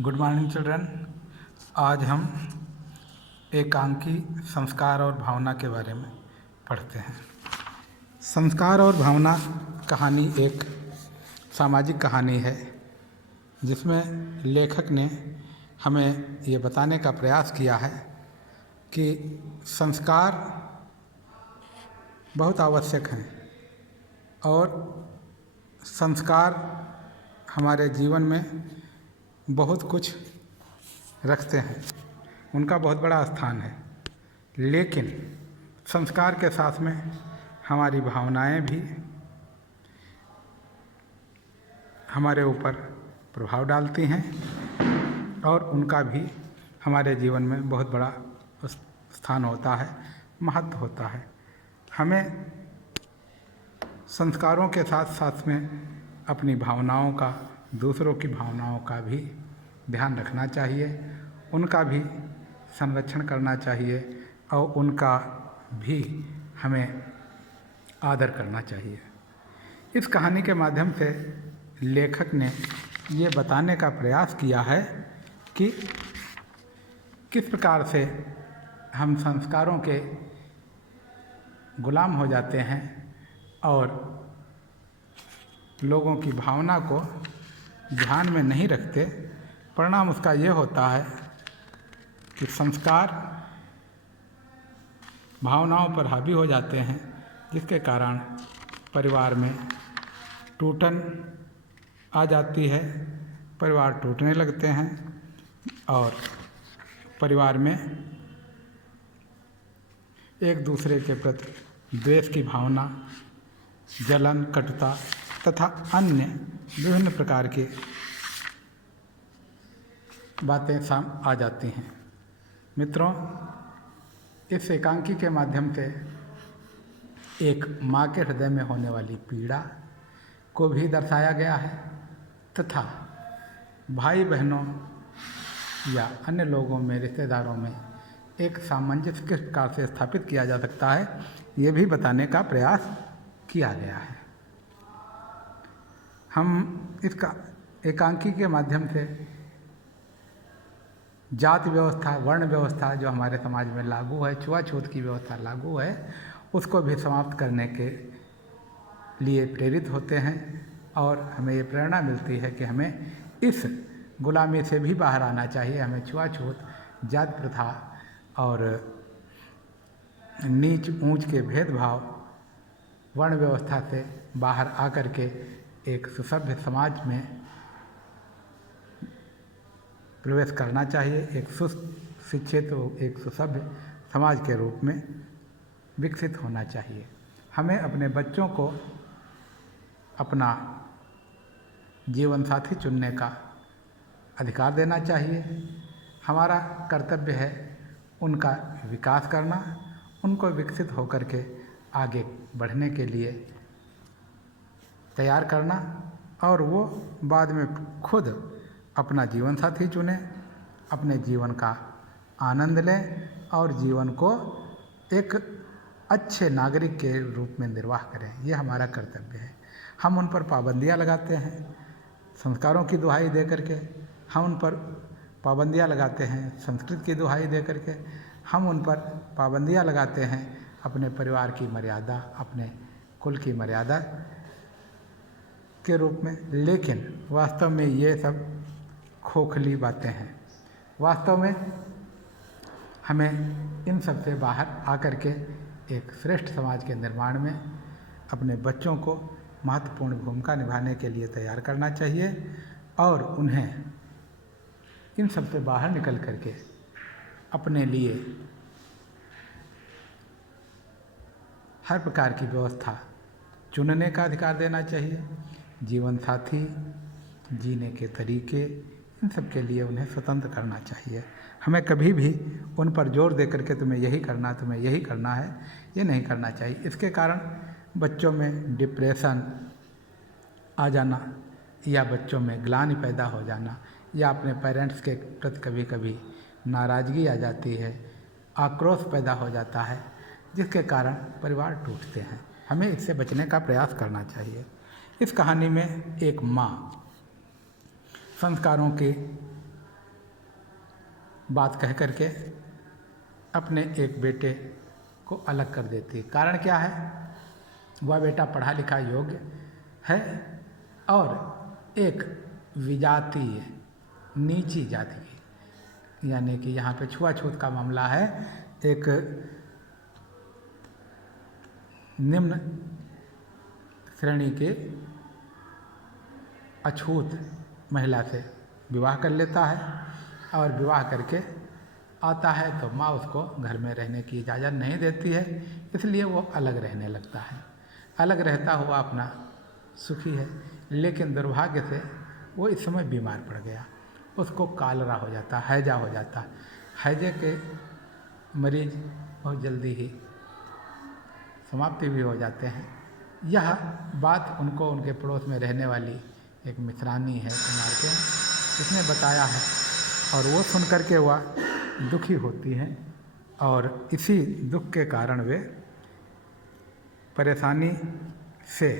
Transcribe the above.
Good morning children. आज हम एकांकी संस्कार और भावना के बारे में पढ़ते हैं। संस्कार और भावना कहानी एक सामाजिक कहानी है जिसमें लेखक ने हमें ये बताने का प्रयास किया है कि संस्कार बहुत आवश्यक हैं और संस्कार हमारे जीवन में बहुत कुछ रखते हैं, उनका बहुत बड़ा स्थान है। लेकिन संस्कार के साथ में हमारी भावनाएं भी हमारे ऊपर प्रभाव डालती हैं और उनका भी हमारे जीवन में बहुत बड़ा स्थान होता है, महत्व होता है। हमें संस्कारों के साथ साथ में अपनी भावनाओं का, दूसरों की भावनाओं का भी ध्यान रखना चाहिए, उनका भी संरक्षण करना चाहिए और उनका भी हमें आदर करना चाहिए। इस कहानी के माध्यम से लेखक ने ये बताने का प्रयास किया है कि किस प्रकार से हम संस्कारों के गुलाम हो जाते हैं और लोगों की भावना को ध्यान में नहीं रखते। परिणाम उसका ये होता है कि संस्कार भावनाओं पर हावी हो जाते हैं, जिसके कारण परिवार में टूटन आ जाती है, परिवार टूटने लगते हैं और परिवार में एक दूसरे के प्रति द्वेष की भावना, जलन, कटुता तथा अन्य विभिन्न प्रकार की बातें आ जाती हैं। मित्रों, इस एकांकी के माध्यम से एक माँ के हृदय में होने वाली पीड़ा को भी दर्शाया गया है तथा भाई बहनों या अन्य लोगों में, रिश्तेदारों में एक सामंजस्य किस प्रकार से स्थापित किया जा सकता है, ये भी बताने का प्रयास किया गया है। हम इसका एकांकी के माध्यम से जाति व्यवस्था, वर्ण व्यवस्था जो हमारे समाज में लागू है, छुआछूत की व्यवस्था लागू है, उसको भी समाप्त करने के लिए प्रेरित होते हैं और हमें ये प्रेरणा मिलती है कि हमें इस गुलामी से भी बाहर आना चाहिए। हमें छुआछूत, जाति प्रथा और नीच ऊंच के भेदभाव, वर्ण व्यवस्था से बाहर आकर के एक सुसभ्य समाज में प्रवेश करना चाहिए, एक सुशिक्षित, एक सुसभ्य समाज के रूप में विकसित होना चाहिए। हमें अपने बच्चों को अपना जीवन साथी चुनने का अधिकार देना चाहिए। हमारा कर्तव्य है उनका विकास करना, उनको विकसित होकर के आगे बढ़ने के लिए तैयार करना और वो बाद में खुद अपना जीवन साथी चुने, अपने जीवन का आनंद लें और जीवन को एक अच्छे नागरिक के रूप में निर्वाह करें। ये हमारा कर्तव्य है। हम उन पर पाबंदियाँ लगाते हैं, संस्कारों की दुहाई दे करके हम उन पर पाबंदियाँ लगाते हैं, संस्कृत की दुहाई दे करके हम उन पर पाबंदियाँ लगाते हैं, अपने परिवार की मर्यादा, अपने कुल की मर्यादा के रूप में। लेकिन वास्तव में ये सब खोखली बातें हैं। वास्तव में हमें इन सब से बाहर आकर के एक श्रेष्ठ समाज के निर्माण में अपने बच्चों को महत्वपूर्ण भूमिका निभाने के लिए तैयार करना चाहिए और उन्हें इन सब से बाहर निकल करके अपने लिए हर प्रकार की व्यवस्था चुनने का अधिकार देना चाहिए। जीवन साथी, जीने के तरीके, इन सब के लिए उन्हें स्वतंत्र करना चाहिए। हमें कभी भी उन पर जोर दे करके तुम्हें यही करना है, ये नहीं करना चाहिए। इसके कारण बच्चों में डिप्रेशन आ जाना या बच्चों में ग्लानि पैदा हो जाना या अपने पेरेंट्स के प्रति कभी कभी नाराज़गी आ जाती है, आक्रोश पैदा हो जाता है, जिसके कारण परिवार टूटते हैं। हमें इससे बचने का प्रयास करना चाहिए। इस कहानी में एक माँ संस्कारों के बात कह करके अपने एक बेटे को अलग कर देती है। कारण क्या है? वह बेटा पढ़ा लिखा योग्य है और एक विजातीय नीची जाति की, यानी कि यहाँ पे छुआछूत का मामला है, एक निम्न श्रेणी के अछूत महिला से विवाह कर लेता है और विवाह करके आता है तो माँ उसको घर में रहने की इजाज़त नहीं देती है, इसलिए वो अलग रहने लगता है। अलग रहता हुआ अपना सुखी है, लेकिन दुर्भाग्य से वो इस समय बीमार पड़ गया, उसको कालरा हो जाता, हैजा हो जाता। हैजे के मरीज बहुत जल्दी ही समाप्ति भी हो जाते हैं। यह बात उनको उनके पड़ोस में रहने वाली एक मित्रानी है कुमार के, उसने बताया है और वो सुन कर के वह दुखी होती हैं और इसी दुख के कारण वे परेशानी से